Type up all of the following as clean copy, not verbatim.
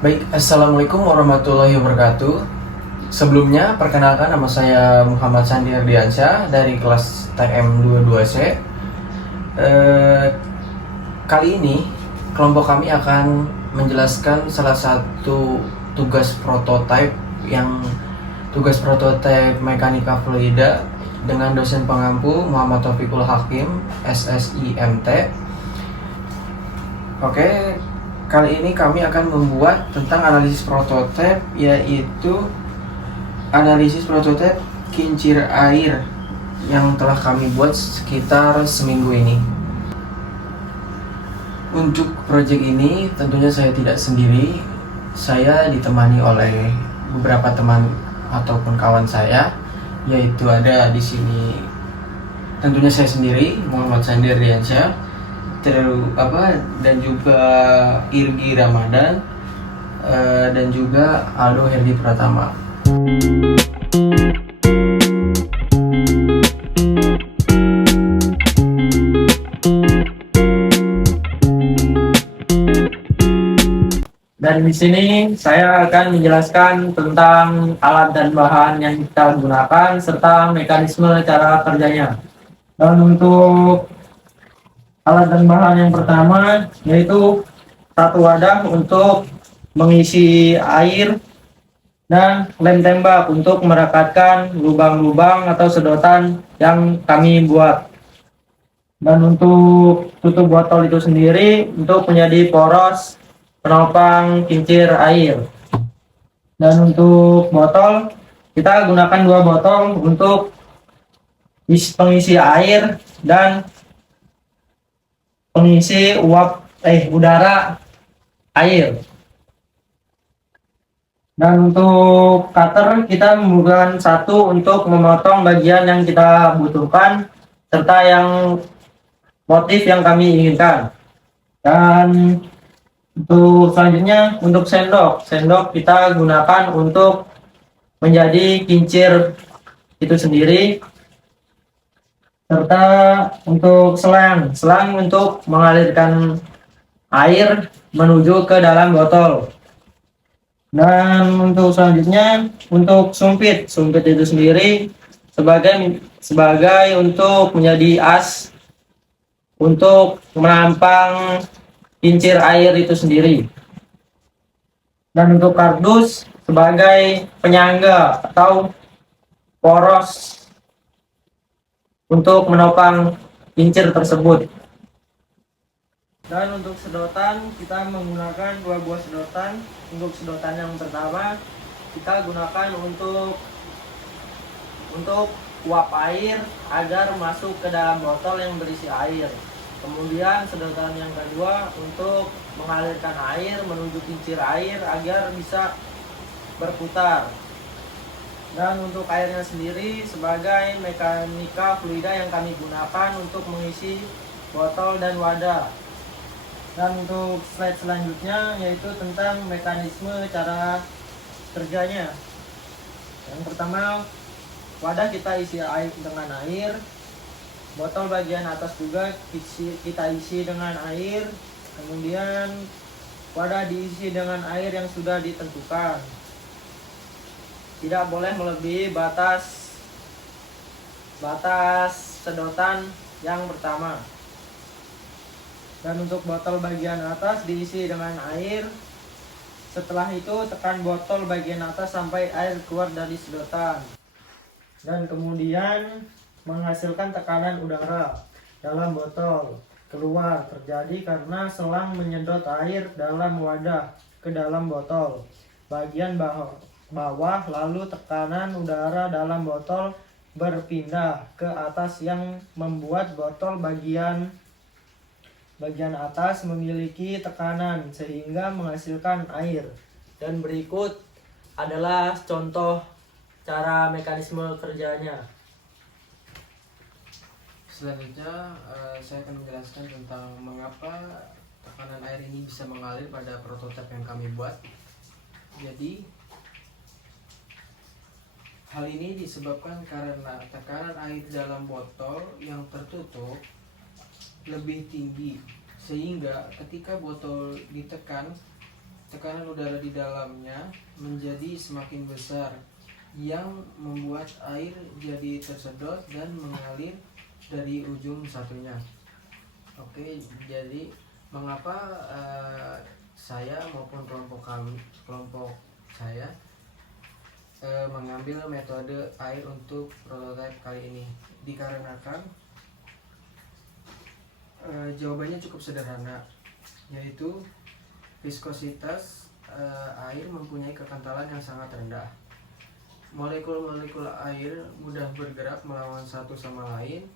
Baik, Assalamualaikum warahmatullahi wabarakatuh. Sebelumnya, perkenalkan nama saya Muhammad Sandi Ardiansyah dari kelas TM22C. Eh, Kali ini, kelompok kami akan menjelaskan salah satu tugas prototipe mekanika fluida dengan dosen pengampu Muhammad Taufikul Hakim, SSIMT. Oke, kali ini kami akan membuat tentang analisis prototipe, yaitu analisis prototipe kincir air yang telah kami buat sekitar seminggu ini. Untuk proyek ini tentunya saya tidak sendiri, saya ditemani oleh beberapa teman ataupun kawan saya, yaitu ada di sini tentunya saya sendiri, Muhammad Sandi Ardiansyah, dan juga Irgi Ramadan, dan juga Aldo Herdi Pratama. Dan di sini saya akan menjelaskan tentang alat dan bahan yang kita gunakan serta mekanisme cara kerjanya. Dan untuk alat dan bahan yang pertama yaitu satu wadah untuk mengisi air dan lem tembak untuk merekatkan lubang-lubang atau sedotan yang kami buat. Dan untuk tutup botol itu sendiri untuk menjadi poros penopang kincir air. Dan untuk botol kita gunakan dua botol untuk pengisi air dan pengisi udara air. Dan untuk cutter kita membutuhkan satu untuk memotong bagian yang kita butuhkan serta yang motif yang kami inginkan. Dan untuk selanjutnya untuk sendok kita gunakan untuk menjadi kincir itu sendiri, serta untuk selang untuk mengalirkan air menuju ke dalam botol. Dan untuk selanjutnya untuk sumpit itu sendiri sebagai untuk menjadi as untuk menampang kincir air itu sendiri. Dan untuk kardus sebagai penyangga atau poros untuk menopang kincir tersebut. Dan untuk sedotan kita menggunakan dua buah sedotan. Untuk sedotan yang pertama kita gunakan untuk uap air agar masuk ke dalam botol yang berisi air. Kemudian sedotan yang kedua untuk mengalirkan air menuju kincir air agar bisa berputar. Dan untuk airnya sendiri sebagai mekanika fluida yang kami gunakan untuk mengisi botol dan wadah. Dan untuk slide selanjutnya yaitu tentang mekanisme cara kerjanya. Yang pertama, wadah kita isi air dengan air, botol bagian atas juga kita isi dengan air, kemudian wadah diisi dengan air yang sudah ditentukan. Tidak boleh melebihi batas sedotan yang pertama. Dan untuk botol bagian atas diisi dengan air. Setelah itu tekan botol bagian atas sampai air keluar dari sedotan. Dan kemudian menghasilkan tekanan udara dalam botol keluar terjadi karena selang menyedot air dalam wadah ke dalam botol bagian bawah, lalu tekanan udara dalam botol berpindah ke atas yang membuat botol bagian atas memiliki tekanan sehingga menghasilkan air. Dan berikut adalah contoh cara mekanisme kerjanya. Selanjutnya saya akan menjelaskan tentang mengapa tekanan air ini bisa mengalir pada prototipe yang kami buat. Jadi hal ini disebabkan karena tekanan air dalam botol yang tertutup lebih tinggi, sehingga ketika botol ditekan tekanan udara di dalamnya menjadi semakin besar, yang membuat air jadi tersedot dan mengalir dari ujung satunya. Oke, jadi mengapa saya maupun kelompok saya mengambil metode air untuk prototipe kali ini? Dikarenakan jawabannya cukup sederhana, yaitu viskositas air mempunyai kekentalan yang sangat rendah. Molekul-molekul air mudah bergerak melawan satu sama lain.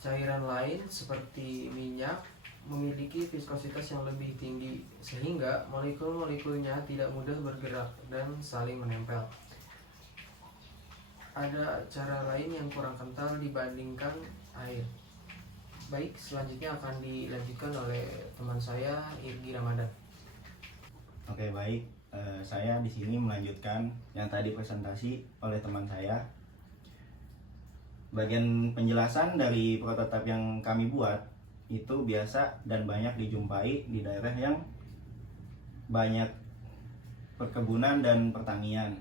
Cairan lain seperti minyak memiliki viskositas yang lebih tinggi, sehingga molekul-molekulnya tidak mudah bergerak dan saling menempel. Ada cara lain yang kurang kental dibandingkan air. Baik, selanjutnya akan dilanjutkan oleh teman saya, Irgi Ramadan. Oke, baik. Saya di sini melanjutkan yang tadi presentasi oleh teman saya. Bagian penjelasan dari prototipe yang kami buat itu biasa dan banyak dijumpai di daerah yang banyak perkebunan dan pertanian,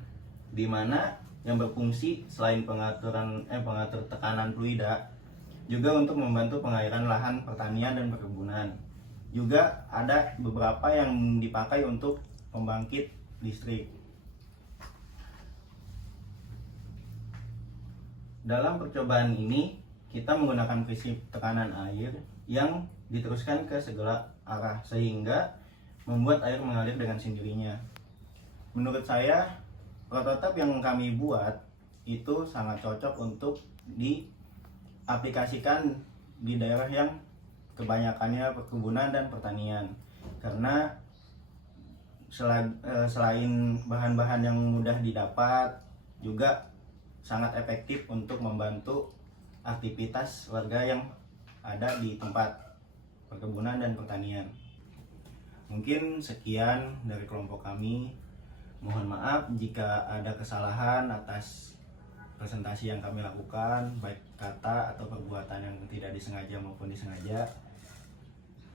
di mana yang berfungsi selain pengatur tekanan fluida juga untuk membantu pengairan lahan pertanian dan perkebunan. Juga ada beberapa yang dipakai untuk pembangkit listrik. Dalam percobaan ini, kita menggunakan prinsip tekanan air yang diteruskan ke segala arah sehingga membuat air mengalir dengan sendirinya. Menurut saya, prototipe yang kami buat itu sangat cocok untuk diaplikasikan di daerah yang kebanyakannya perkebunan dan pertanian, karena selain bahan-bahan yang mudah didapat, juga sangat efektif untuk membantu aktivitas warga yang ada di tempat perkebunan dan pertanian. Mungkin sekian dari kelompok kami. Mohon maaf jika ada kesalahan atas presentasi yang kami lakukan, baik kata atau perbuatan yang tidak disengaja maupun disengaja.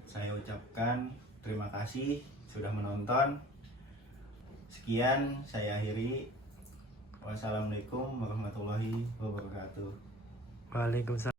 Saya ucapkan terima kasih sudah menonton. Sekian, saya akhiri. Wassalamualaikum warahmatullahi wabarakatuh. Waalaikumsalam.